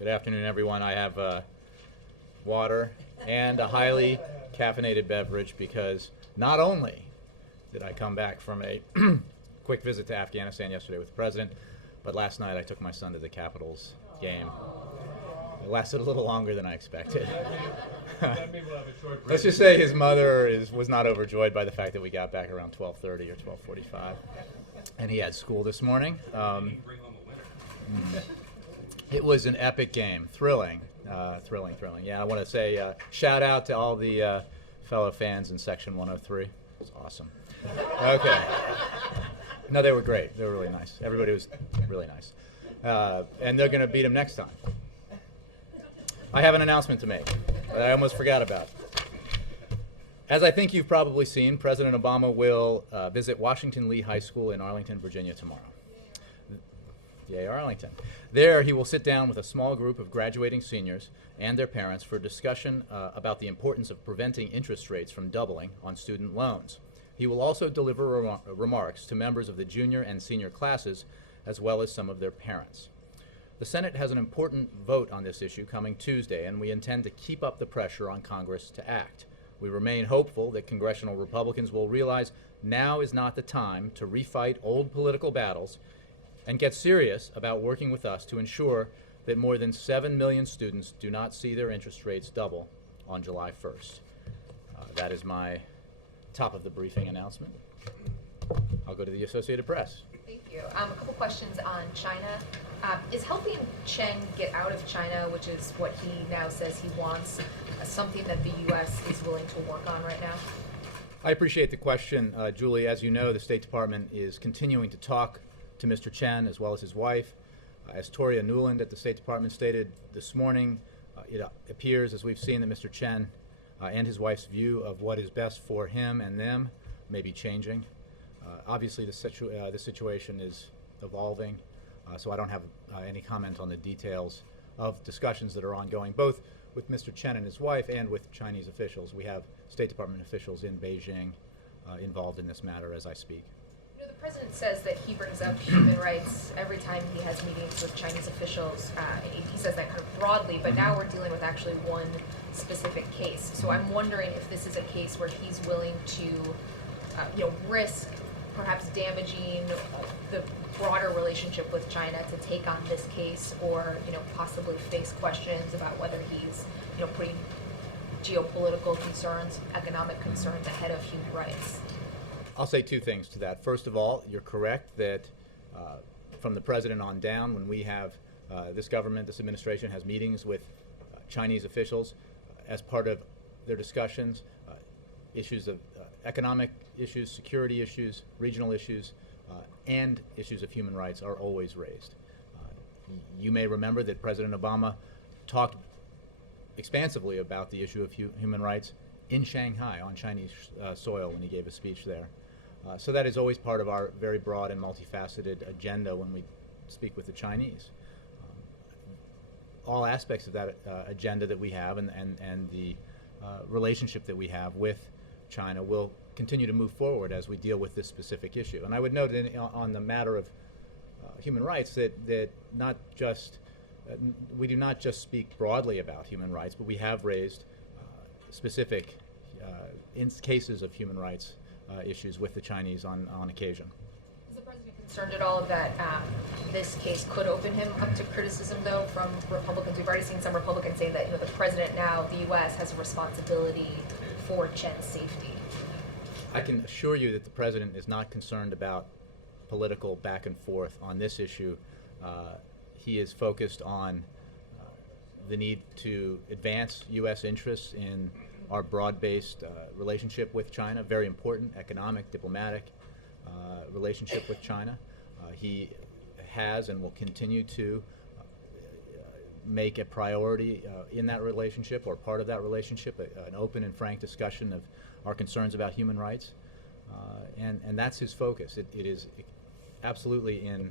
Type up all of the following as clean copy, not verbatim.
Good afternoon, everyone. I have water and a highly caffeinated beverage because not only did I come back from a quick visit to Afghanistan yesterday with the president, but last night I took my son to the Capitals game. It lasted a little longer than I expected. Let's just say his mother was not overjoyed by the fact that we got back around 12:30 or 12:45, and he had school this morning. It was an epic game, thrilling. Yeah, I want to say shout out to all the fellow fans in Section 103. It was awesome. Okay. No, they were great. They were really nice. Everybody was really nice. And they're going to beat them next time. I have an announcement to make that I almost forgot about. As I think you've probably seen, President Obama will visit Washington Lee High School in Arlington, Virginia tomorrow. Yay, Arlington. There, he will sit down with a small group of graduating seniors and their parents for a discussion about the importance of preventing interest rates from doubling on student loans. He will also deliver remarks to members of the junior and senior classes, as well as some of their parents. The Senate has an important vote on this issue coming Tuesday, and we intend to keep up the pressure on Congress to act. We remain hopeful that congressional Republicans will realize now is not the time to refight old political battles and get serious about working with us to ensure that more than 7 million students do not see their interest rates double on July 1st. That is my top of the briefing announcement. I'll go to the Associated Press. Thank you. A couple questions on China. Is helping Chen get out of China, which is what he now says he wants, something that the U.S. is willing to work on right now? I appreciate the question, Julie. As you know, the State Department is continuing to talk to Mr. Chen as well as his wife. As Toria Nuland at the State Department stated this morning, it appears, as we've seen, that Mr. Chen and his wife's view of what is best for him and them may be changing. Obviously, the situation is evolving, so I don't have any comment on the details of discussions that are ongoing, both with Mr. Chen and his wife and with Chinese officials. We have State Department officials in Beijing involved in this matter as I speak. You know, the president says that he brings up human rights every time he has meetings with Chinese officials. He says that kind of broadly, but now we're dealing with actually one specific case. So I'm wondering if this is a case where he's willing to, risk perhaps damaging the broader relationship with China to take on this case, or possibly face questions about whether he's putting geopolitical concerns, economic concerns ahead of human rights. I'll say two things to that. First of all, you're correct that from the president on down, when we have this government, this administration has meetings with Chinese officials as part of their discussions, issues of economic issues, security issues, regional issues, and issues of human rights are always raised. You may remember that President Obama talked expansively about the issue of human rights in Shanghai on Chinese soil when he gave a speech there. So that is always part of our very broad and multifaceted agenda when we speak with the Chinese. All aspects of that agenda that we have and the relationship that we have with China will continue to move forward as we deal with this specific issue. And I would note on the matter of human rights that not just we do not just speak broadly about human rights, but we have raised specific cases of human rights issues with the Chinese on occasion. Is the president concerned at all that this case could open him up to criticism, though, from Republicans? We've already seen some Republicans say that the president now, the U.S., has a responsibility for Chen's safety. I can assure you that the president is not concerned about political back and forth on this issue. He is focused on the need to advance U.S. interests in our broad-based relationship with China, very important economic, diplomatic relationship with China. He has and will continue to make a priority in that relationship, or part of that relationship, an open and frank discussion of our concerns about human rights. And that's his focus. It is absolutely in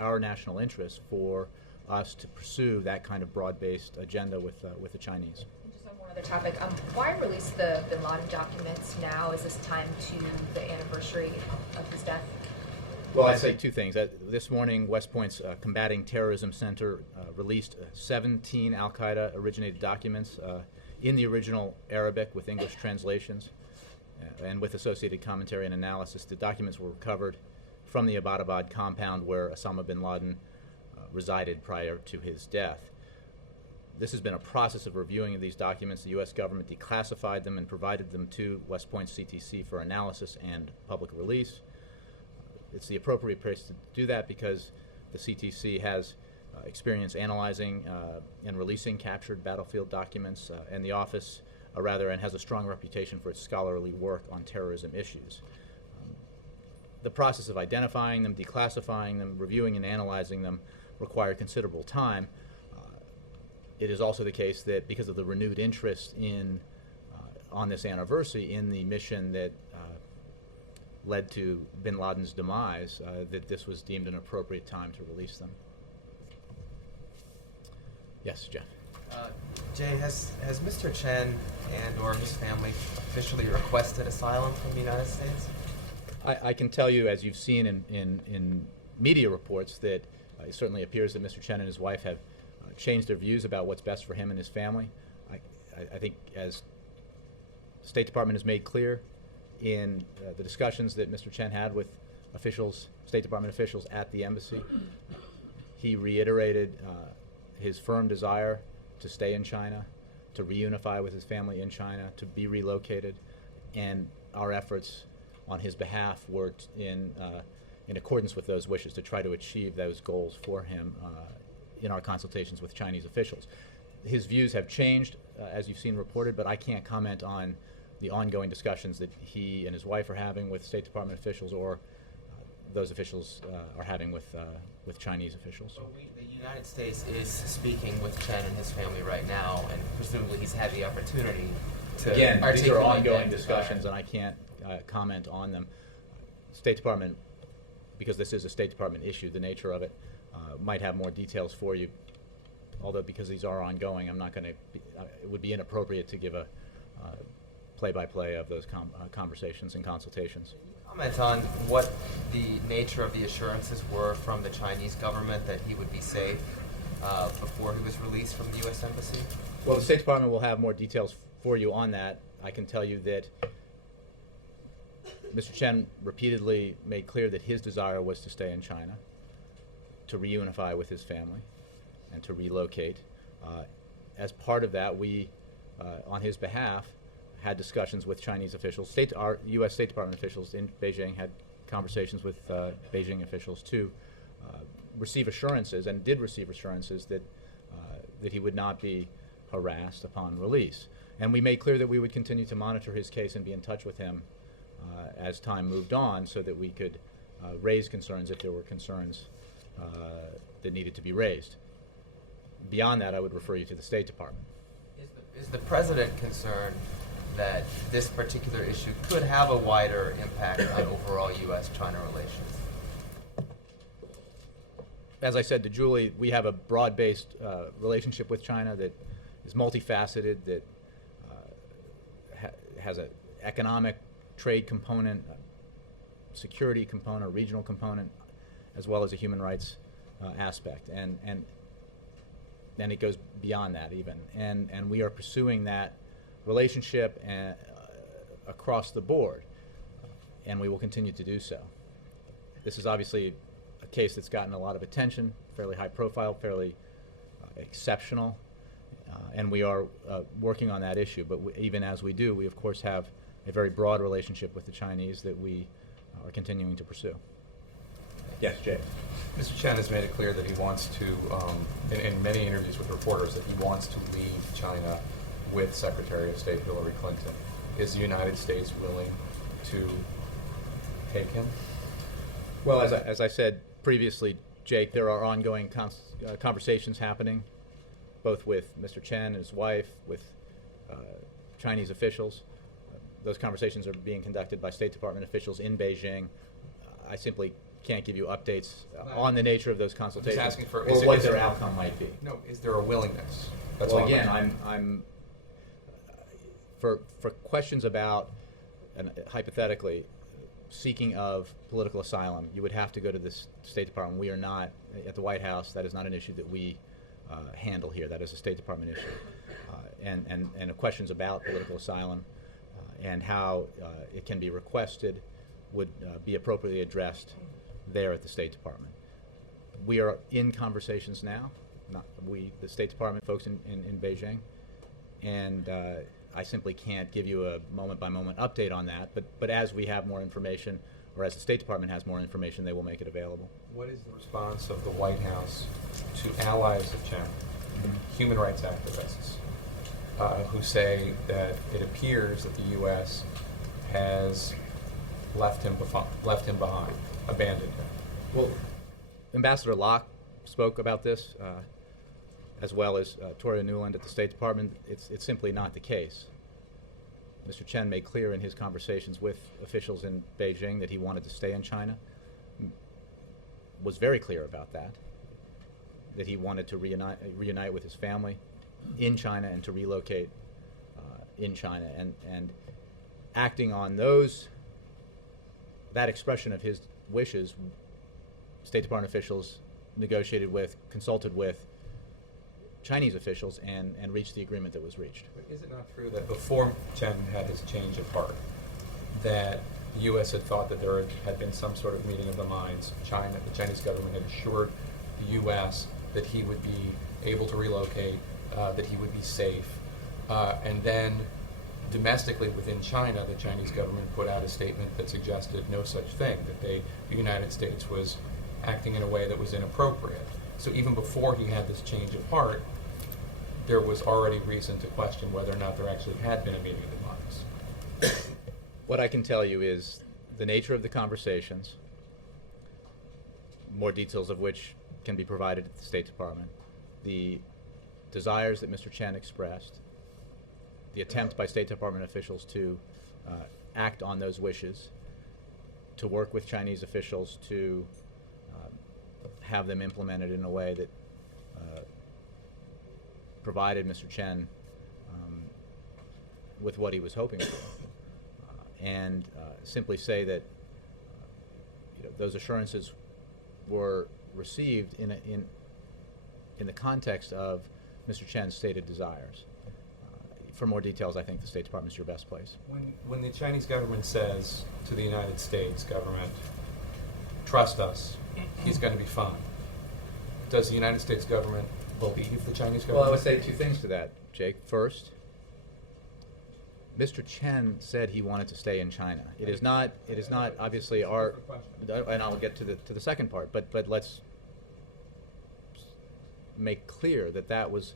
our national interest for us to pursue that kind of broad-based agenda with the Chinese. Just on one other topic, why release the Bin Laden documents now? Is this time to the anniversary of his death? Well, I'd say two things. This morning, West Point's Combating Terrorism Center released 17 Al-Qaeda originated documents in the original Arabic with English translations and with associated commentary and analysis. The documents were recovered from the Abbottabad compound where Osama bin Laden resided prior to his death. This has been a process of reviewing of these documents. The U.S. government declassified them and provided them to West Point CTC for analysis and public release. It's the appropriate place to do that because the CTC has experience analyzing and releasing captured battlefield documents, and the office, and has a strong reputation for its scholarly work on terrorism issues. The process of identifying them, declassifying them, reviewing and analyzing them require considerable time. It is also the case that because of the renewed interest in on this anniversary in the mission that led to bin Laden's demise, that this was deemed an appropriate time to release them. Yes, Jeff. Jay, has Mr. Chen and or his family officially requested asylum from the United States? I can tell you, as you've seen in media reports, that it certainly appears that Mr. Chen and his wife have changed their views about what's best for him and his family. I think, as the State Department has made clear in the discussions that Mr. Chen had with officials, State Department officials at the embassy, he reiterated his firm desire to stay in China, to reunify with his family in China, to be relocated, and our efforts on his behalf were in accordance with those wishes to try to achieve those goals for him in our consultations with Chinese officials. His views have changed, as you've seen reported, but I can't comment on the ongoing discussions that he and his wife are having with State Department officials or those officials are having with Chinese officials. So the United States is speaking with Chen and his family right now, and presumably he's had the opportunity to Again, these are ongoing that discussions, and I can't comment on them. State Department, because this is a State Department issue, the nature of it, might have more details for you. Although because these are ongoing, I'm not going to. It would be inappropriate to give a play-by-play of those conversations and consultations. Comment on what the nature of the assurances were from the Chinese government that he would be safe before he was released from the U.S. Embassy? Well, the State Department will have more details for you on that. I can tell you that Mr. Chen repeatedly made clear that his desire was to stay in China, to reunify with his family, and to relocate. As part of that, we, on his behalf, had discussions with Chinese officials. Our U.S. State Department officials in Beijing had conversations with Beijing officials to receive assurances, and did receive assurances that that he would not be harassed upon release. And we made clear that we would continue to monitor his case and be in touch with him as time moved on, so that we could raise concerns if there were concerns that needed to be raised. Beyond that, I would refer you to the State Department. Is the President concerned that this particular issue could have a wider impact on overall U.S.-China relations? As I said to Julie, we have a broad-based relationship with China that is multifaceted, that has an economic trade component, a security component, a regional component, as well as a human rights aspect. And it goes beyond that even. And we are pursuing that relationship across the board, and we will continue to do so. This is obviously a case that's gotten a lot of attention, fairly high profile, fairly exceptional, and we are working on that issue. But even as we do, we of course have a very broad relationship with the Chinese that we are continuing to pursue. Yes, Jay. Mr. Chen has made it clear that he wants to, in many interviews with reporters, that he wants to leave China with Secretary of State Hillary Clinton. Is the United States willing to take him? Well, as I said previously, Jake, there are ongoing conversations happening, both with Mr. Chen and his wife, with Chinese officials. Those conversations are being conducted by State Department officials in Beijing. I simply can't give you updates on the nature of those consultations asking for, or what their outcome might be. No, is there a willingness? That's well, again, I'm for questions about, and hypothetically, seeking of political asylum, you would have to go to the State Department. We are not, at the White House, that is not an issue that we handle here. That is a State Department issue. And questions about political asylum and how it can be requested would be appropriately addressed there at the State Department. We are in conversations now, not we, the State Department folks in Beijing, and I simply can't give you a moment-by-moment update on that, but as we have more information, or as the State Department has more information, they will make it available. What is the response of the White House to allies of China, human rights activists, who say that it appears that the U.S. has left him behind, abandoned him? Well, Ambassador Locke spoke about this, as well as Toria Nuland at the State Department. It's simply not the case. Mr. Chen made clear in his conversations with officials in Beijing that he wanted to stay in China, was very clear about that he wanted to reunite with his family in China and to relocate in China. And acting on that expression of his wishes, State Department officials consulted with Chinese officials and reached the agreement that was reached. But is it not true that before Chen had his change of heart, that the U.S. had thought that there had been some sort of meeting of the minds? The Chinese government had assured the U.S. that he would be able to relocate, that he would be safe, and then domestically within China, the Chinese government put out a statement that suggested no such thing, that the United States was acting in a way that was inappropriate. So even before he had this change of heart, there was already reason to question whether or not there actually had been a meeting of the minds. What I can tell you is the nature of the conversations, more details of which can be provided at the State Department, the desires that Mr. Chen expressed, the attempt by State Department officials to act on those wishes, to work with Chinese officials to have them implemented in a way that provided Mr. Chen with what he was hoping for, and simply say that those assurances were received in the context of Mr. Chen's stated desires. For more details, I think the State Department is your best place. When the Chinese government says to the United States government, trust us, he's going to be fine, does the United States government believe the Chinese government? Well, I would say two things to that, Jake. First, Mr. Chen said he wanted to stay in China. It is not obviously our, and I'll get to the second part, but let's make clear that was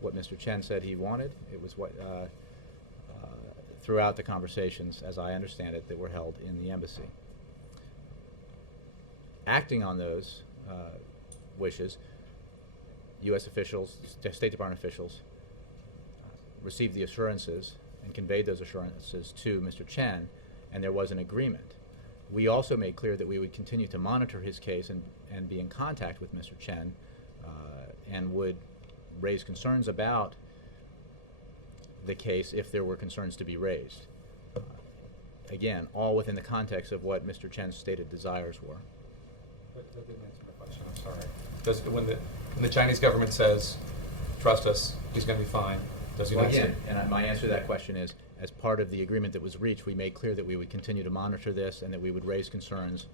what Mr. Chen said he wanted. It was what throughout the conversations, as I understand it, that were held in the embassy. Acting on those wishes, U.S. officials, State Department officials, received the assurances and conveyed those assurances to Mr. Chen, and there was an agreement. We also made clear that we would continue to monitor his case and be in contact with Mr. Chen and would raise concerns about the case if there were concerns to be raised. Again, all within the context of what Mr. Chen's stated desires were. That didn't answer my question. I'm sorry. When the Chinese government says, "Trust us, he's going to be fine," does the United States? And my answer to that question is, as part of the agreement that was reached, we made clear that we would continue to monitor this and that we would raise concerns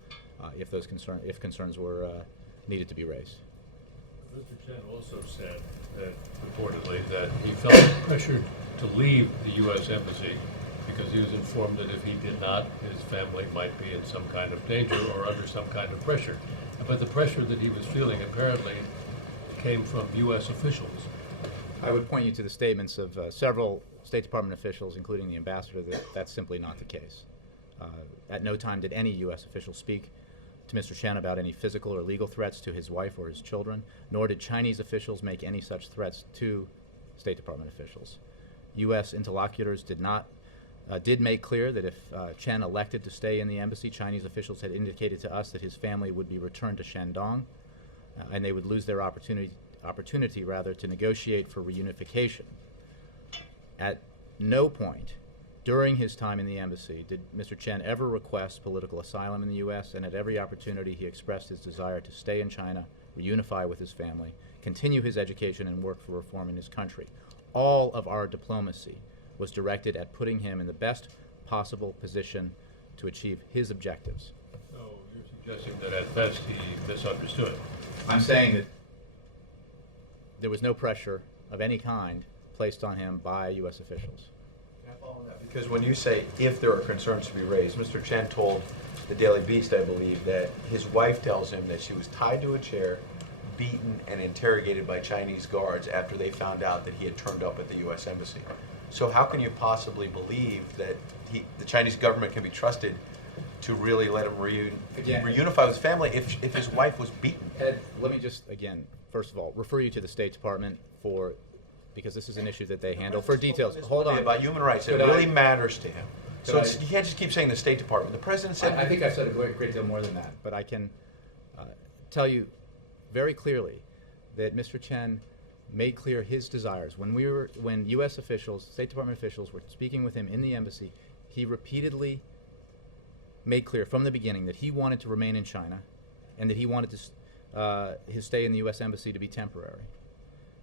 if concerns were needed to be raised. Mr. Chen also said that reportedly that he felt pressured to leave the U.S. Embassy because he was informed that if he did not, his family might be in some kind of danger or under some kind of pressure. But the pressure that he was feeling apparently came from U.S. officials. I would point you to the statements of several State Department officials, including the ambassador, that that's simply not the case. At no time did any U.S. official speak to Mr. Chen about any physical or legal threats to his wife or his children, nor did Chinese officials make any such threats to State Department officials. U.S. interlocutors did make clear that if Chen elected to stay in the embassy, Chinese officials had indicated to us that his family would be returned to Shandong, and they would lose their opportunity to negotiate for reunification. At no point During his time in the embassy, did Mr. Chen ever request political asylum in the U.S.? And at every opportunity, he expressed his desire to stay in China, reunify with his family, continue his education, and work for reform in his country. All of our diplomacy was directed at putting him in the best possible position to achieve his objectives. So you're suggesting that at best he misunderstood. I'm saying that there was no pressure of any kind placed on him by U.S. officials. Can I follow on that? Because when you say if there are concerns to be raised, Mr. Chen told the Daily Beast, I believe, that his wife tells him that she was tied to a chair, beaten, and interrogated by Chinese guards after they found out that he had turned up at the U.S. Embassy. So how can you possibly believe that the Chinese government can be trusted to really let him reunify with his family if his wife was beaten? Ed, let me just, again, first of all, refer you to the State Department because this is an issue that they handle for details. Hold on. About human rights, it really matters to him. So you can't just keep saying the State Department. The president said... I think I've said a great deal more than that, but I can tell you very clearly that Mr. Chen made clear his desires. When U.S. officials, State Department officials, were speaking with him in the embassy, he repeatedly made clear from the beginning that he wanted to remain in China and that he wanted his stay in the U.S. Embassy to be temporary.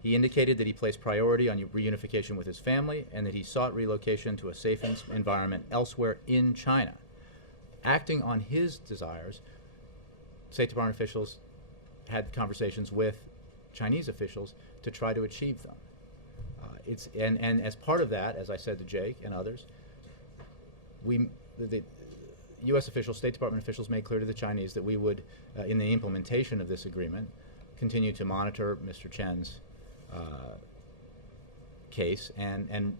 He indicated that he placed priority on reunification with his family and that he sought relocation to a safe environment elsewhere in China. Acting on his desires, State Department officials had conversations with Chinese officials to try to achieve them. And as part of that, as I said to Jake and others, the U.S. officials, State Department officials, made clear to the Chinese that we would, in the implementation of this agreement, continue to monitor Mr. Chen's case and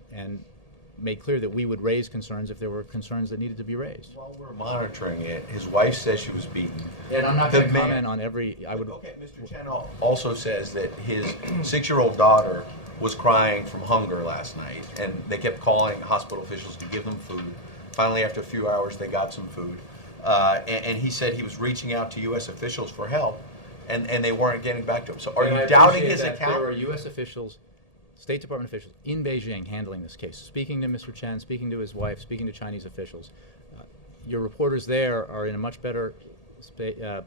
made clear that we would raise concerns if there were concerns that needed to be raised. While we're monitoring it, his wife says she was beaten. And I'm not going to comment on every... Okay, Mr. Chen also says that his 6-year-old daughter was crying from hunger last night, and they kept calling hospital officials to give them food. Finally, after a few hours, they got some food. And he said he was reaching out to U.S. officials for help, and they weren't getting back to him. So are you doubting his account? There are U.S. officials, State Department officials in Beijing handling this case, speaking to Mr. Chen, speaking to his wife, speaking to Chinese officials. Your reporters there are in a much better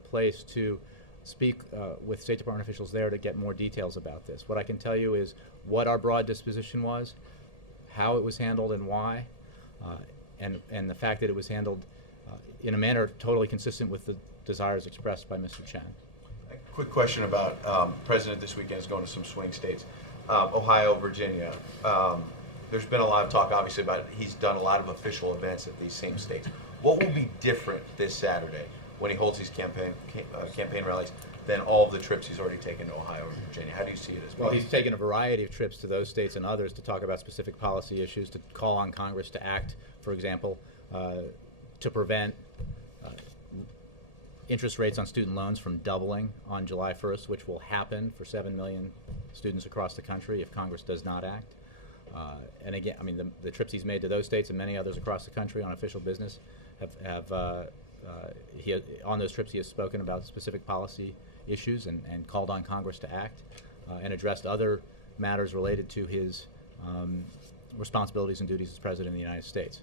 place to speak with State Department officials there to get more details about this. What I can tell you is what our broad disposition was, how it was handled and why, and the fact that it was handled in a manner totally consistent with the desires expressed by Mr. Chen. A quick question about President this weekend is going to some swing states. Ohio, Virginia. There's been a lot of talk, obviously, about he's done a lot of official events at these same states. What will be different this Saturday when he holds these campaign rallies than all of the trips he's already taken to Ohio and Virginia? How do you see it as well? He's taken a variety of trips to those states and others to talk about specific policy issues, to call on Congress to act, for example, to prevent interest rates on student loans from doubling on July 1st, which will happen for 7 million students across the country if Congress does not act. And again, I mean, the trips he's made to those states and many others across the country on official business on those trips he has spoken about specific policy issues and called on Congress to act and addressed other matters related to his responsibilities and duties as President of the United States.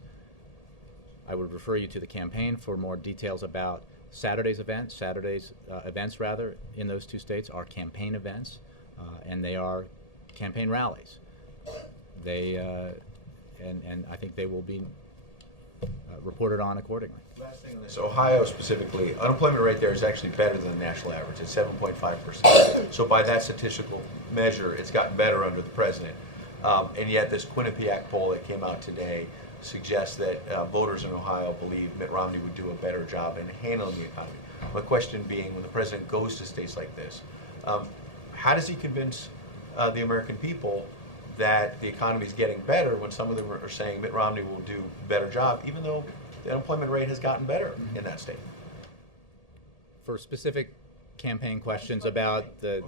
I would refer you to the campaign for more details about Saturday's events. Events in those two states are campaign events, and they are campaign rallies. And I think they will be reported on accordingly. Last thing on this, Ohio specifically, unemployment rate there is actually better than the national average. It's 7.5%. So by that statistical measure, it's gotten better under the president. And yet this Quinnipiac poll that came out today suggests that voters in Ohio believe Mitt Romney would do a better job in handling the economy. My question being, when the president goes to states like this, how does he convince the American people that the economy is getting better when some of them are saying Mitt Romney will do a better job, even though the unemployment rate has gotten better in that state? For specific campaign questions about the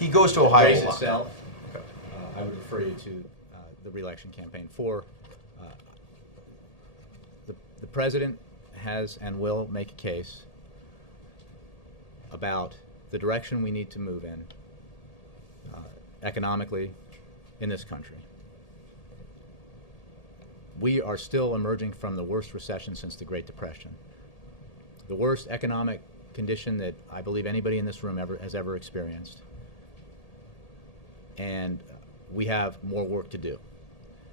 he goes to Ohio race a lot. itself, I would refer you to the re-election campaign. For the president has and will make a case about the direction we need to move in economically in this country. we are still emerging from the worst recession since the Great Depression. The worst economic condition that I believe anybody in this room has ever experienced. And we have more work to do.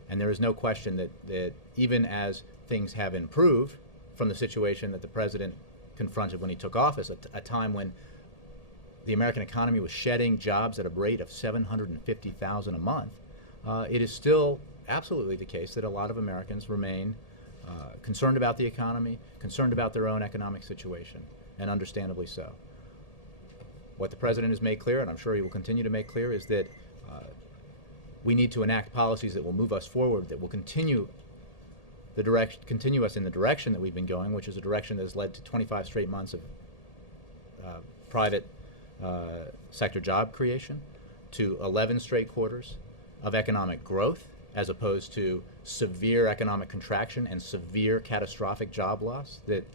And there is no question that even as things have improved from the situation that the president confronted when he took office, a time when the American economy was shedding jobs at a rate of 750,000 a month, it is still absolutely the case that a lot of Americans remain concerned about the economy, concerned about their own economic situation, and understandably so. What the president has made clear, and I'm sure he will continue to make clear, is that we need to enact policies that will move us forward, that will continue us in the direction that we've been going, which is a direction that has led to 25 straight months of private sector job creation, to 11 straight quarters of economic growth, as opposed to severe economic contraction and severe catastrophic job loss that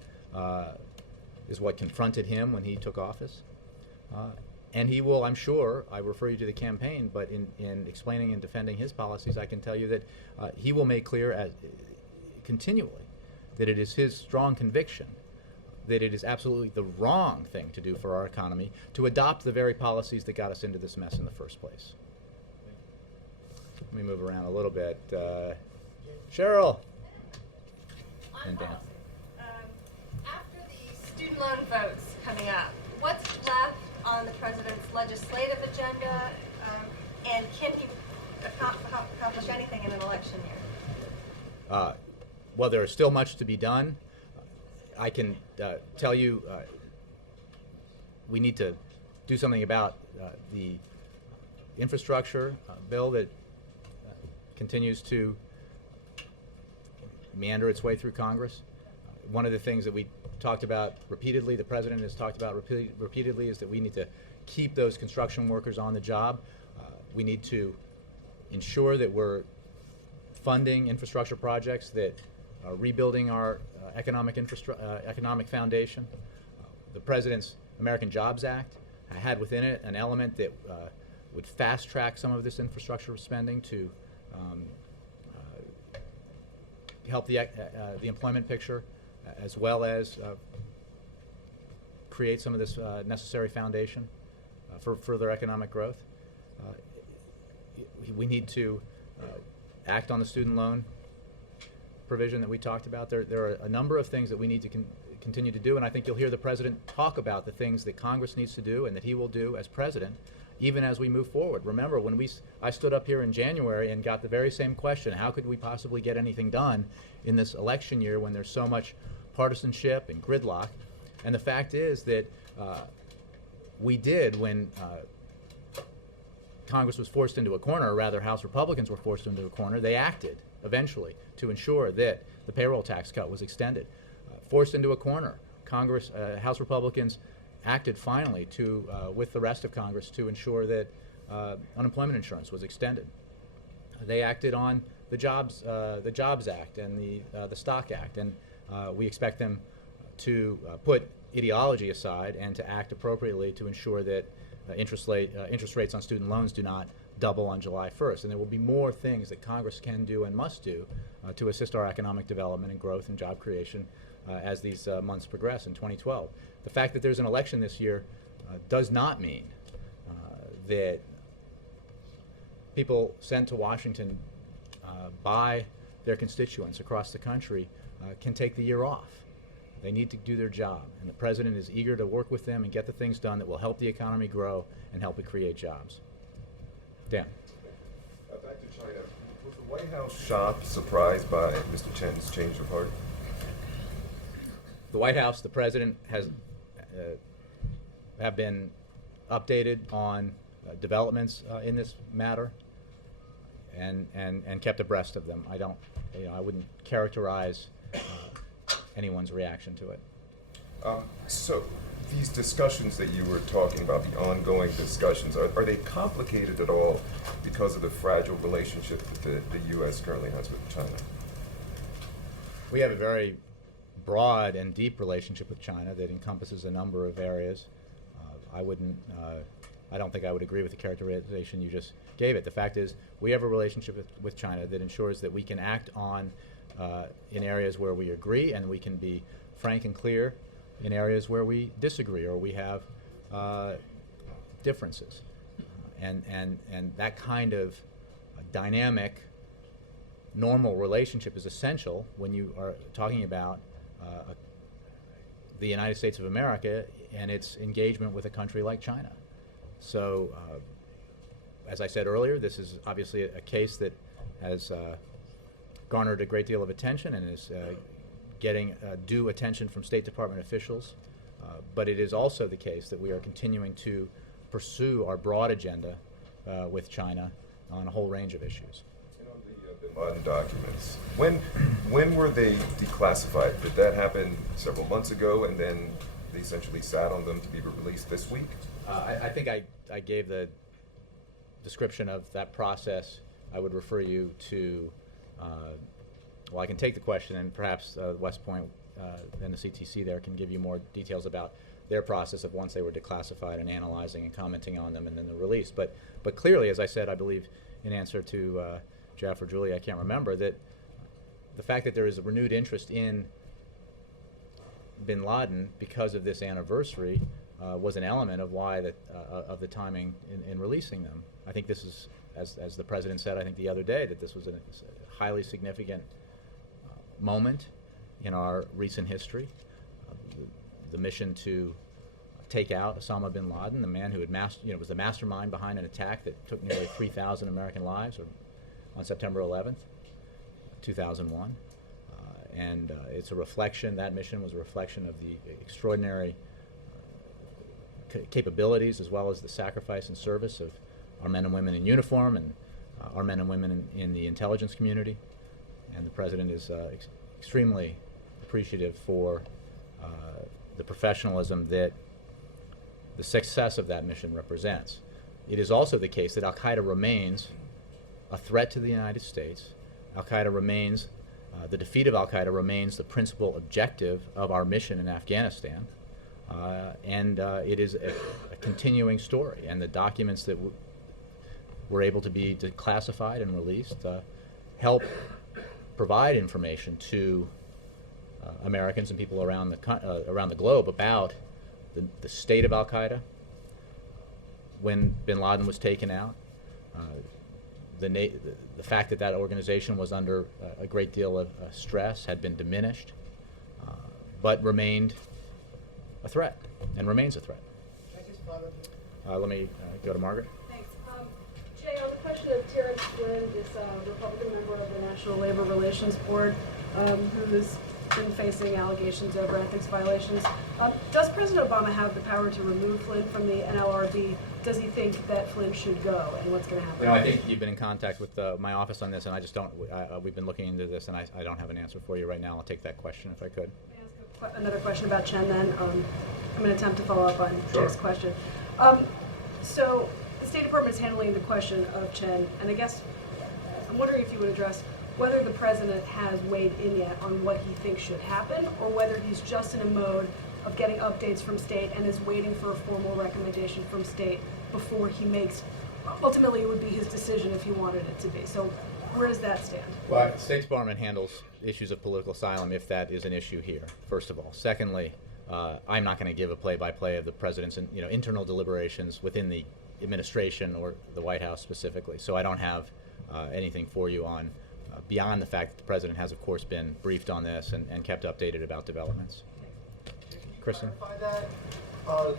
is what confronted him when he took office. And he will, I'm sure, I refer you to the campaign, but in explaining and defending his policies, I can tell you that he will make clear continually that it is his strong conviction that it is absolutely the wrong thing to do for our economy to adopt the very policies that got us into this mess in the first place. Let me move around a little bit. Cheryl. And Dan. After the student loan votes coming up, what's left on the president's legislative agenda, and can he accomplish anything in an election year? Well, there is still much to be done. I can tell you we need to do something about the infrastructure bill that continues to meander its way through Congress. One of the things that we talked about repeatedly, the president has talked about repeatedly, is that we need to keep those construction workers on the job. We need to ensure that we're funding infrastructure projects that are rebuilding our economic foundation. The president's American Jobs Act had within it an element that would fast track some of this infrastructure spending to help the employment picture, as well as create some of this necessary foundation for further economic growth. We need to act on the student loan provision that we talked about. There are a number of things that we need to continue to do, and I think you'll hear the president talk about the things that Congress needs to do and that he will do as president, even as we move forward. Remember, when I stood up here in January and got the very same question, how could we possibly get anything done in this election year when there's so much partisanship and gridlock? And the fact is that we did when Congress was forced into a corner, or rather House Republicans were forced into a corner. They acted eventually to ensure that the payroll tax cut was extended. Forced into a corner, House Republicans acted finally with the rest of Congress to ensure that unemployment insurance was extended. They acted on the Jobs Act and the Stock Act, and we expect them to put ideology aside and to act appropriately to ensure that interest rates on student loans do not double on July 1st. And there will be more things that Congress can do and must do to assist our economic development and growth and job creation as these months progress in 2012. The fact that there's an election this year does not mean that people sent to Washington by their constituents across the country can take the year off. They need to do their job, and the president is eager to work with them and get the things done that will help the economy grow and help it create jobs. Dan. Back to China. Was the White House shocked, surprised by Mr. Chen's change of heart? The White House, the president have been updated on developments in this matter and kept abreast of them. I wouldn't characterize anyone's reaction to it. So these discussions that you were talking about, the ongoing discussions, are they complicated at all because of the fragile relationship that the U.S. currently has with China? We have a very broad and deep relationship with China that encompasses a number of areas. I don't think I would agree with the characterization you just gave it. The fact is, we have a relationship with China that ensures that we can act on in areas where we agree, and we can be frank and clear in areas where we disagree or we have differences. And that kind of dynamic, normal relationship is essential when you are talking about the United States of America and its engagement with a country like China. So, as I said earlier, this is obviously a case that has garnered a great deal of attention and is getting due attention from State Department officials. But it is also the case that we are continuing to pursue our broad agenda with China on a whole range of issues. And on the Bin Laden documents, when were they declassified? Did that happen several months ago, and then they essentially sat on them to be released this week? I think I gave the description of that process. I would refer you to, well, I can take the question, and perhaps West Point and the CTC there can give you more details about their process of once they were declassified and analyzing and commenting on them and then the release. But clearly, as I said, I believe in answer to Jeff or Julie, I can't remember, that the fact that there is a renewed interest in Bin Laden because of this anniversary was an element of why of the timing in releasing them. I think this is, as the president said, I think the other day, that this was a highly significant moment in our recent history. The mission to take out Osama bin Laden, the man who had was the mastermind behind an attack that took nearly 3,000 American lives on September 11th, 2001. And it's a reflection, that mission was a reflection of the extraordinary capabilities as well as the sacrifice and service of our men and women in uniform and our men and women in the intelligence community. And the president is extremely appreciative for the professionalism that the success of that mission represents. It is also the case that Al-Qaeda remains a threat to the United States. Al-Qaeda remains, the defeat of Al-Qaeda remains the principal objective of our mission in Afghanistan. And it is a continuing story. And the documents that were able to be declassified and released help provide information to Americans and people around the globe about the state of Al-Qaeda when bin Laden was taken out, the fact that organization was under a great deal of stress, had been diminished, but remained a threat and remains a threat. Let me go to Margaret. Thanks. Jay, on the question of Terrence Flynn, this Republican member of the National Labor Relations Board, who's been facing allegations over ethics violations, does President Obama have the power to remove Flynn from the NLRB? Does he think that Flynn should go, and what's going to happen? I think you've been in contact with my office on this, and I just don't. We've been looking into this, and I don't have an answer for you right now. I'll take that question if I could. May I ask another question about Chen then? I'm going to attempt to follow up on Jay's question. So the State Department is handling the question of Chen, and I guess I'm wondering if you would address whether the president has weighed in yet on what he thinks should happen, or whether he's just in a mode of getting updates from state and is waiting for a formal recommendation from state before he makes, ultimately it would be his decision if he wanted it to be. So where does that stand? Well, the State Department handles issues of political asylum if that is an issue here, first of all. Secondly, I'm not going to give a play-by-play of the president's internal deliberations within the administration or the White House specifically. So I don't have anything for you on beyond the fact that the president has, of course, been briefed on this and kept updated about developments. Kristen? Clarify that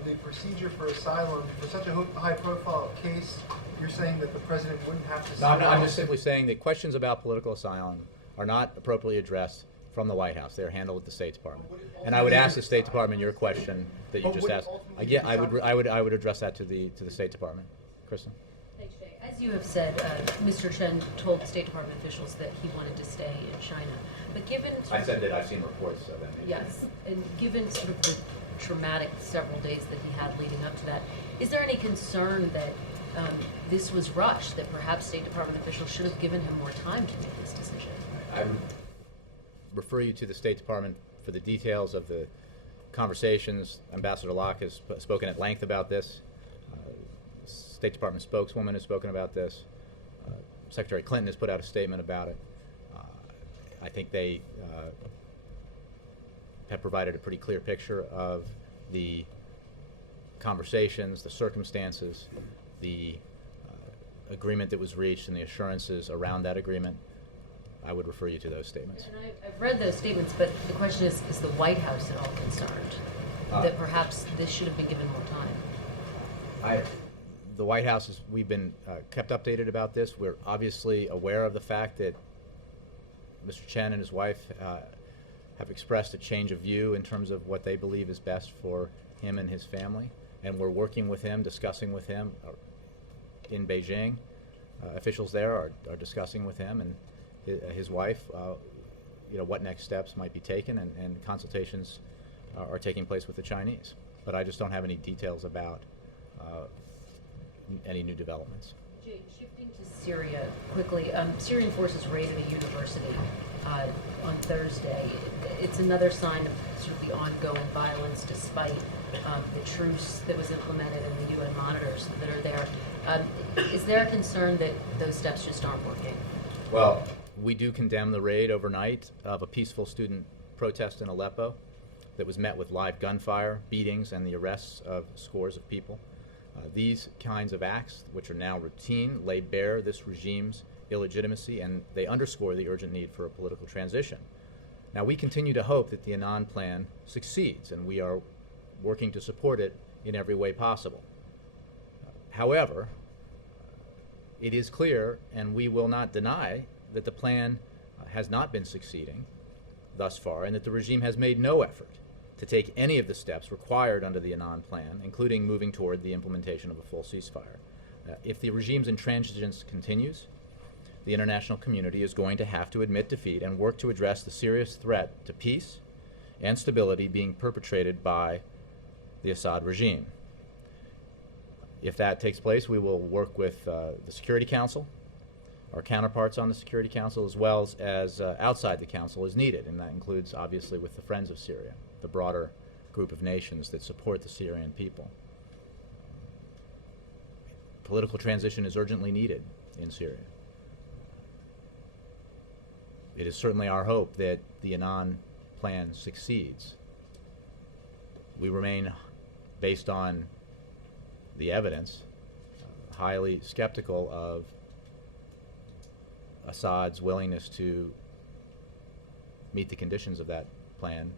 the procedure for asylum, for such a high-profile case, you're saying that the president wouldn't have to... No, I'm just simply saying that questions about political asylum are not appropriately addressed from the White House. They are handled at the State Department. And I would ask the State Department your question that you just asked. Again, I would address that to the State Department. Kristen? Thanks, Jay. As you have said, Mr. Chen told State Department officials that he wanted to stay in China. But given... I said that I've seen reports of that. Yes, and given sort of the traumatic several days that he had leading up to that, is there any concern that this was rushed, that perhaps State Department officials should have given him more time to make this decision? I would refer you to the State Department for the details of the conversations. Ambassador Locke has spoken at length about this. State Department spokeswoman has spoken about this. Secretary Clinton has put out a statement about it. I think they have provided a pretty clear picture of the conversations, the circumstances, the agreement that was reached, and the assurances around that agreement. I would refer you to those statements. And I've read those statements, but the question is the White House at all concerned that perhaps this should have been given more time? The White House we've been kept updated about this. We're obviously aware of the fact that Mr. Chen and his wife have expressed a change of view in terms of what they believe is best for him and his family, and we're working with him, discussing with him in Beijing. Officials there are discussing with him and his wife, what next steps might be taken, and consultations are taking place with the Chinese. But I just don't have any details about any new developments. Jay, shifting to Syria quickly, Syrian forces raided a university on Thursday. It's another sign of sort of the ongoing violence despite the truce that was implemented and the UN monitors that are there. Is there a concern that those steps just aren't working? Well, we do condemn the raid overnight of a peaceful student protest in Aleppo that was met with live gunfire, beatings, and the arrests of scores of people. These kinds of acts, which are now routine, lay bare this regime's illegitimacy, and they underscore the urgent need for a political transition. Now, we continue to hope that the Annan Plan succeeds, and we are working to support it in every way possible. However, it is clear, and we will not deny, that the plan has not been succeeding thus far, and that the regime has made no effort to take any of the steps required under the Annan Plan, including moving toward the implementation of a full ceasefire. If the regime's intransigence continues, the international community is going to have to admit defeat and work to address the serious threat to peace and stability being perpetrated by the Assad regime. If that takes place, we will work with the Security Council, our counterparts on the Security Council, as well as outside the Council as needed, and that includes obviously with the Friends of Syria, the broader group of nations that support the Syrian people. Political transition is urgently needed in Syria. It is certainly our hope that the Annan Plan succeeds. We remain, based on the evidence, highly skeptical of Assad's willingness to meet the conditions of that plan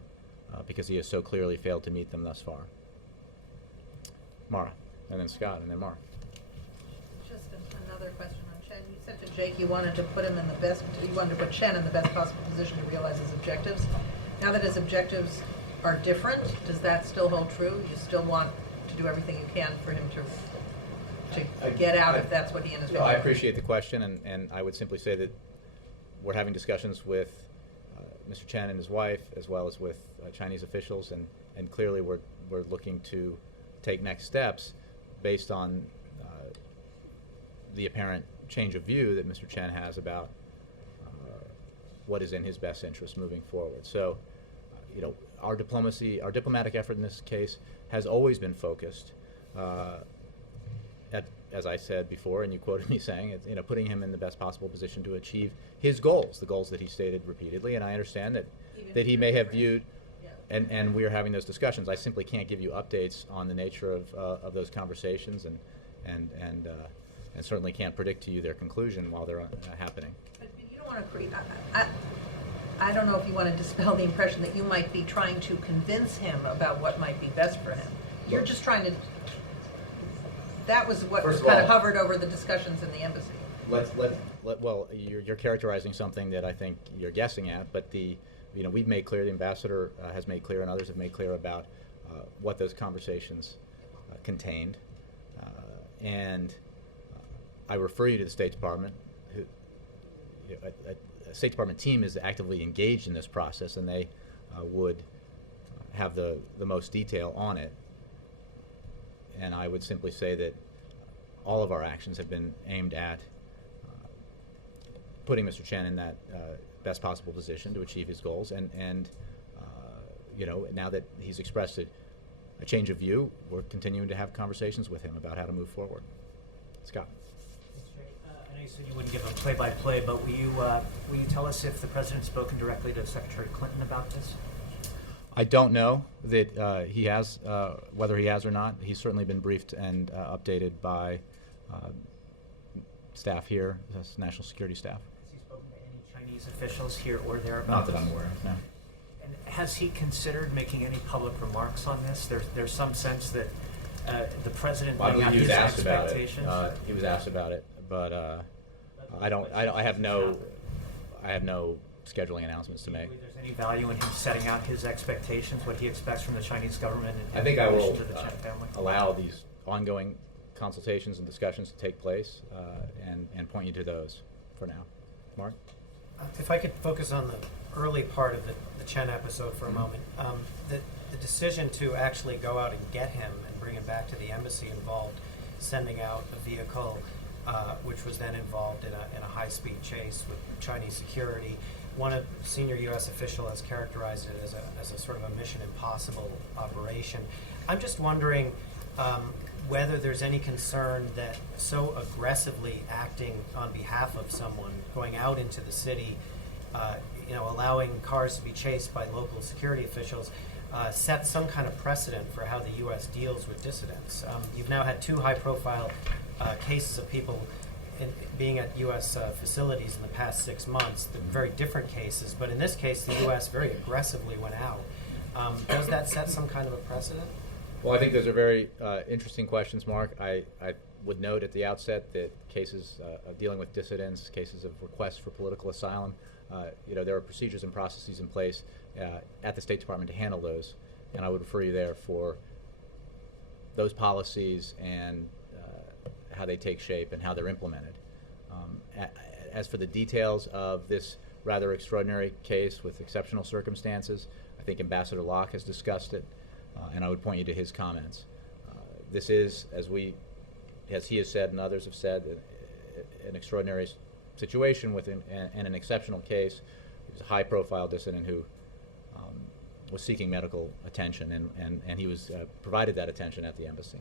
because he has so clearly failed to meet them thus far. Mara, and then Scott, and then Mara. Just another question on Chen. You said to Jake you wanted to put Chen in the best possible position to realize his objectives. Now that his objectives are different, does that still hold true? You still want to do everything you can for him to get out if that's what he and his family. I appreciate the question, and I would simply say that we're having discussions with Mr. Chen and his wife, as well as with Chinese officials, and clearly we're looking to take next steps based on the apparent change of view that Mr. Chen has about what is in his best interest moving forward. So, our diplomatic effort in this case has always been focused at, as I said before, and you quoted me saying, putting him in the best possible position to achieve his goals, the goals that he stated repeatedly. And I understand that he may have viewed, and we are having those discussions. I simply can't give you updates on the nature of those conversations, and certainly can't predict to you their conclusion while they're happening. But you don't want to create. I don't know if you want to dispel the impression that you might be trying to convince him about what might be best for him. You're just trying to. That was what kind of hovered over the discussions in the embassy. Well, you're characterizing something that I think you're guessing at, but we've made clear, the ambassador has made clear, and others have made clear about what those conversations contained, and I refer you to the State Department. A State Department team is actively engaged in this process, and they would have the most detail on it. And I would simply say that all of our actions have been aimed at putting Mr. Chen in that best possible position to achieve his goals. And now that he's expressed a change of view, we're continuing to have conversations with him about how to move forward. Scott. I know you said you wouldn't give a play-by-play, but will you tell us if the president's spoken directly to Secretary Clinton about this? I don't know that he has, whether he has or not. He's certainly been briefed and updated by staff here, national security staff. Has he spoken to any Chinese officials here or there about Not that this? I'm aware of, no. And has he considered making any public remarks on this? There's some sense that the president Well, I might have believe he was his asked about it. expectations. He was asked about it, but I have no scheduling announcements to Do you make. believe there's any value in him setting out his expectations, what he expects from the Chinese government in I think I relation will to the Chen family? allow these ongoing consultations and discussions to take place and point you to those for now. Mark? If I could focus on the early part of the Chen episode for a moment. The decision to actually go out and get him and bring him back to the embassy involved sending out a vehicle which was then involved in a high-speed chase with Chinese security. One senior U.S. official has characterized it as a sort of a Mission Impossible operation. I'm just wondering whether there's any concern that so aggressively acting on behalf of someone, going out into the city, allowing cars to be chased by local security officials, sets some kind of precedent for how the U.S. deals with dissidents. You've now had 2 high-profile cases of people being at U.S. Facilities in the past 6 months. They're very different cases, but in this case, the U.S. very aggressively went out. Does that set some kind of a precedent? Well, I think those are very interesting questions, Mark. I would note at the outset that cases of dealing with dissidents, cases of requests for political asylum, there are procedures and processes in place at the State Department to handle those, and I would refer you there for those policies and how they take shape and how they're implemented. As for the details of this rather extraordinary case with exceptional circumstances, I think Ambassador Locke has discussed it, and I would point you to his comments. This is, as he has said and others have said, an extraordinary situation with and an exceptional case. He was a high-profile dissident who was seeking medical attention, and he was provided that attention at the embassy.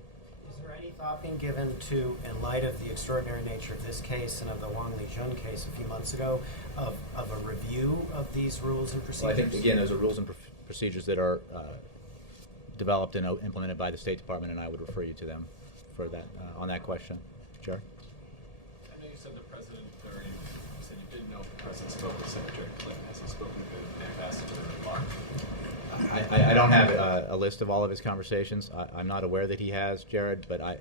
Is there any thought being given to, in light of the extraordinary nature of this case and of the Wang Lijun case a few months ago, of a review of these rules and procedures? Well, I think, again, those are rules and procedures that are developed and implemented by the State Department, and I would refer you to them for that on that question. Jared? I know you said the president, or you said you didn't know if the president spoke with Secretary Clinton. Has he spoken to Ambassador Locke? I don't have a list of all of his conversations. I'm not aware that he has, Jared, but I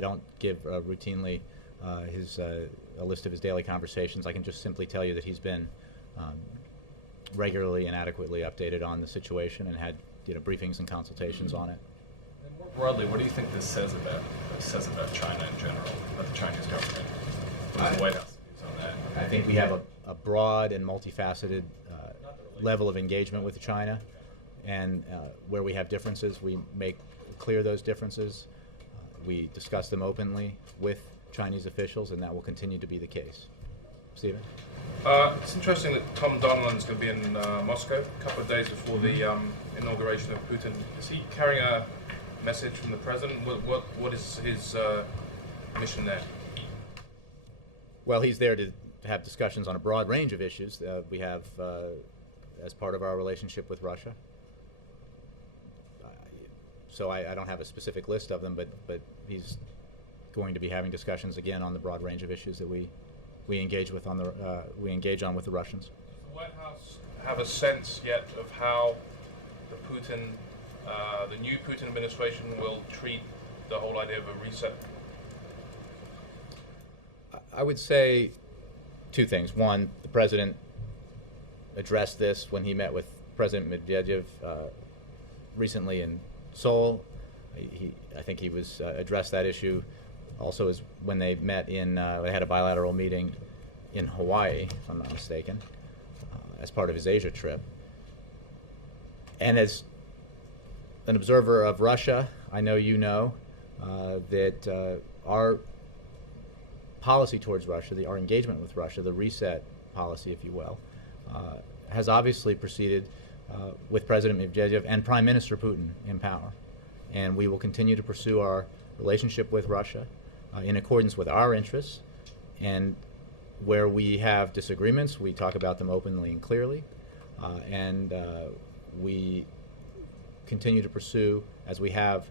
don't give routinely a list of his daily conversations. I can just simply tell you that he's been regularly and adequately updated on the situation and had briefings and consultations on it. And more broadly, what do you think this says about China in general, about the Chinese government? What is the White House views on that? I think we have a broad and multifaceted level of engagement with China, and where we have differences, we make clear those differences. We discuss them openly with Chinese officials, and that will continue to be the case. Stephen? It's interesting that Tom Donilon is going to be in Moscow a couple of days before the inauguration of Putin. Is he carrying a message from the president? What is his mission there? Well, he's there to have discussions on a broad range of issues. We have, as part of our relationship with Russia. So I don't have a specific list of them, but he's going to be having discussions again on the broad range of issues that we engage with we engage on with the Russians. Does the White House have a sense yet of how the new Putin administration will treat the whole idea of a reset? I would say 2 things. One, the president addressed this when he met with President Medvedev recently in Seoul. I think he was addressed that issue also as when they met they had a bilateral meeting in Hawaii, if I'm not mistaken, as part of his Asia trip. And as an observer of Russia, I know you know that our policy towards Russia, our engagement with Russia, the reset policy, if you will, has obviously proceeded with President Medvedev and Prime Minister Putin in power. And we will continue to pursue our relationship with Russia in accordance with our interests, and where we have disagreements, we talk about them openly and clearly, and we continue to pursue, as we have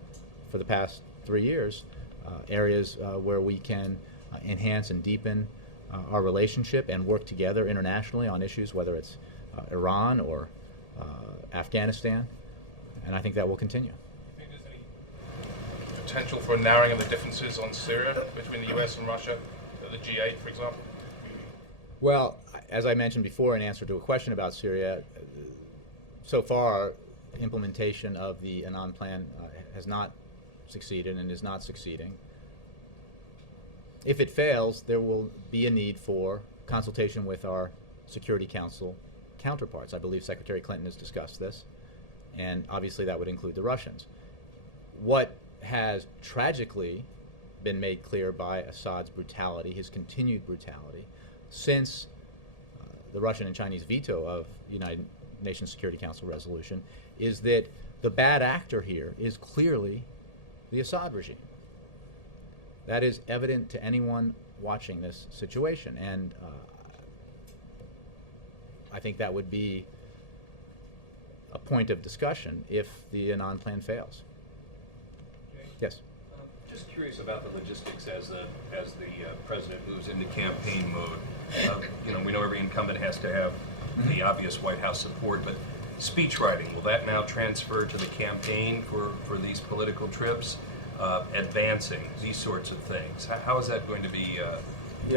for the past 3 years, areas where we can enhance and deepen our relationship and work together internationally on issues, whether it's Iran or Afghanistan, and I think that will continue. Do you think there's any potential for a narrowing of the differences on Syria between the US and Russia, at the G8, for example? Well, as I mentioned before in answer to a question about Syria, so far implementation of the Annan Plan has not succeeded and is not succeeding. If it fails, there will be a need for consultation with our Security Council counterparts. I believe Secretary Clinton has discussed this, and obviously that would include the Russians. What has tragically been made clear by Assad's brutality, his continued brutality, since the Russian and Chinese veto of United Nations Security Council resolution, is that the bad actor here is clearly the Assad regime. That is evident to anyone watching this situation, and I think that would be a point of discussion if the Annan Plan fails. Yes? Just curious about the logistics as the president moves into campaign mode. We know every incumbent has to have the obvious White House support, but speech writing, will that now transfer to the campaign for these political trips? Advancing, these sorts of things. How is that going to be?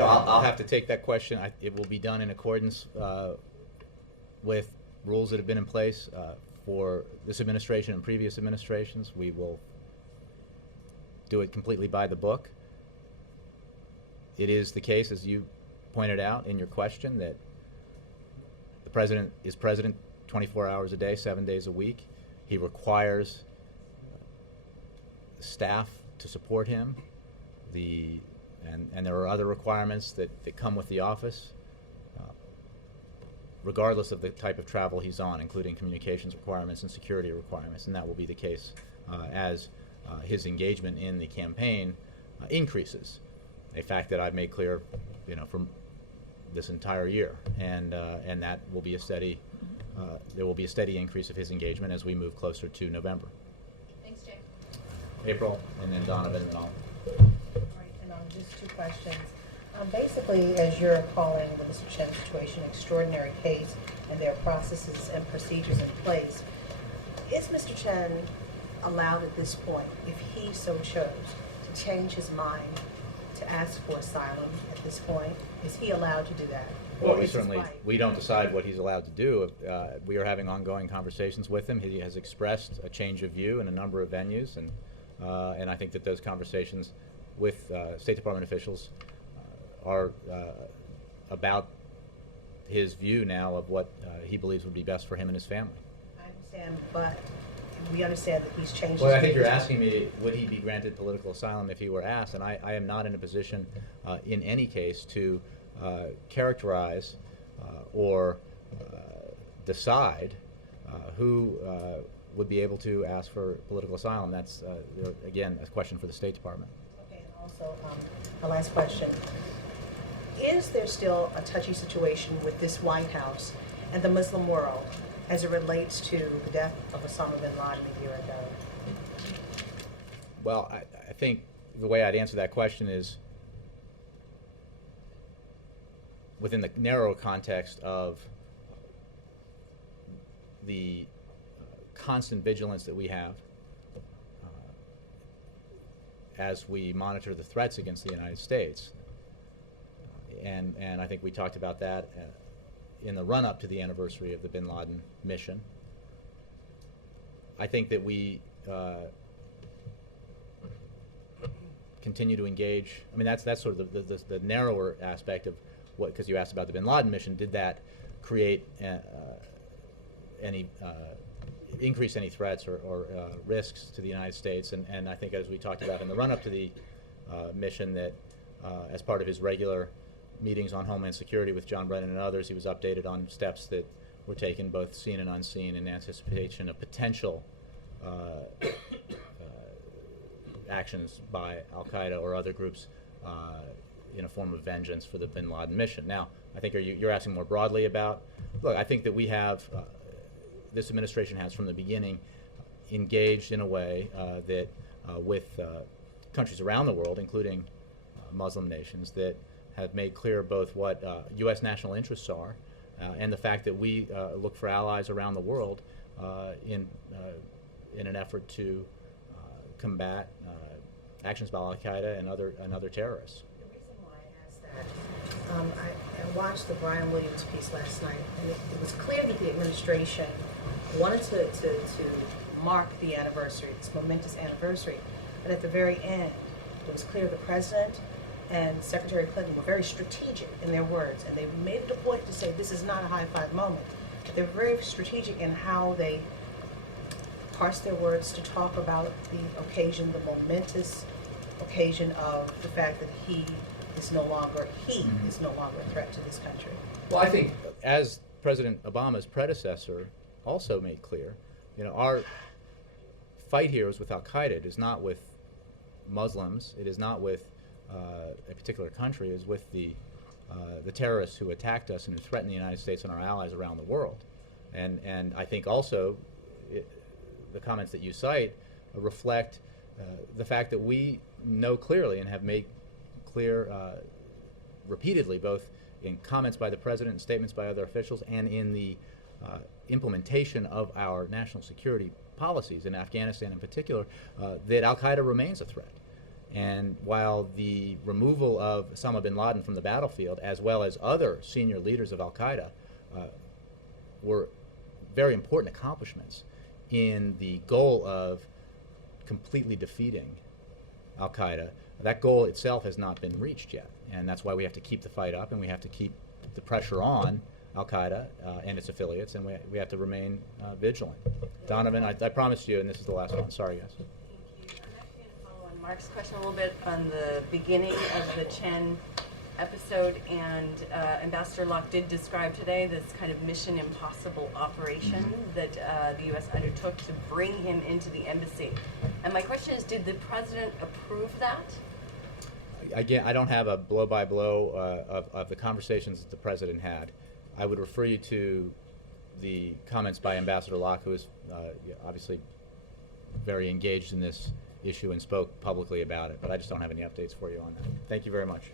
I'll have to take that question. It will be done in accordance with rules that have been in place for this administration and previous administrations. We will do it completely by the book. It is the case, as you pointed out in your question, that the president is president 24 hours a day, 7 days a week. He requires staff to support him, and there are other requirements that come with the office, regardless of the type of travel he's on, including communications requirements and security requirements, and that will be the case as his engagement in the campaign increases, a fact that I've made clear, from this entire year, and that will be a steady, there will be a steady increase of his engagement as we move closer to November. Thanks, Jay. April, and then Donovan, and all. All right, and just two questions. Basically, as you're calling the Mr. Chen situation extraordinary case, and there are processes and procedures in place, is Mr. Chen allowed at this point, if he so chose, to change his mind to ask for asylum at this point? Is he allowed to do that? Well, we don't decide what he's allowed to do. We are having ongoing conversations with him. He has expressed a change of view in a number of venues, and I think that those conversations with State Department officials are about his view now of what he believes would be best for him and his family. I understand, but we understand that he's changed. Well, I think you're asking me, would he be granted political asylum if he were asked? And I am not in a position, in any case, to characterize or decide who would be able to ask for political asylum. That's, again, a question for the State Department. Okay, and also, my last question. Is there still a touchy situation with this White House and the Muslim world as it relates to the death of Osama bin Laden a year ago? Well, I think the way I'd answer that question is within the narrow context of the constant vigilance that we have as we monitor the threats against the United States. And I think we talked about that in the run-up to the anniversary of the bin Laden mission. I think that we continue to engage. I mean, that's sort of the narrower aspect of what, because you asked about the bin Laden mission, did that create any increase any threats or risks to the United States? And I think, as we talked about in the run-up to the mission, that as part of his regular meetings on Homeland Security with John Brennan and others, he was updated on steps that were taken, both seen and unseen, in anticipation of potential actions by Al-Qaeda or other groups in a form of vengeance for the bin Laden mission. Now, I think you're asking more broadly about, look, I think that we have, this administration has from the beginning engaged in a way that with countries around the world, including Muslim nations, that have made clear both what U.S. national interests are and the fact that we look for allies around the world in an effort to combat actions by Al-Qaeda and other terrorists. The reason why I asked that, I watched the Brian Williams piece last night, and it was clear that the administration wanted to mark the anniversary, this momentous anniversary, but at the very end, it was clear the president and Secretary Clinton were very strategic in their words, and they made it a point to say this is not a high-five moment. They're very strategic in how they parse their words to talk about the occasion, the momentous occasion of the fact that he is no longer a threat to this country. Well, I think as President Obama's predecessor also made clear, our fight here is with Al-Qaeda. It is not with Muslims. It is not with a particular country. It is with the terrorists who attacked us and who threaten the United States and our allies around the world. And I think also the comments that you cite reflect the fact that we know clearly and have made clear repeatedly, both in comments by the president and statements by other officials and in the implementation of our national security policies in Afghanistan in particular, that Al-Qaeda remains a threat. And while the removal of Osama bin Laden from the battlefield, as well as other senior leaders of Al-Qaeda, were very important accomplishments in the goal of completely defeating Al-Qaeda, that goal itself has not been reached yet. And that's why we have to keep the fight up, and we have to keep the pressure on Al-Qaeda and its affiliates, and we have to remain vigilant. Donovan, I promised you, and this is the last one. Sorry, guys. Thank you. I'm actually going to follow on Mark's question a little bit on the beginning of the Chen episode, and Ambassador Locke did describe today this kind of mission impossible operation that the U.S. undertook to bring him into the embassy. And my question is, did the president approve that? Again, I don't have a blow-by-blow of the conversations that the president had. I would refer you to the comments by Ambassador Locke, who is obviously very engaged in this issue and spoke publicly about it, but I just don't have any updates for you on that. Thank you very much.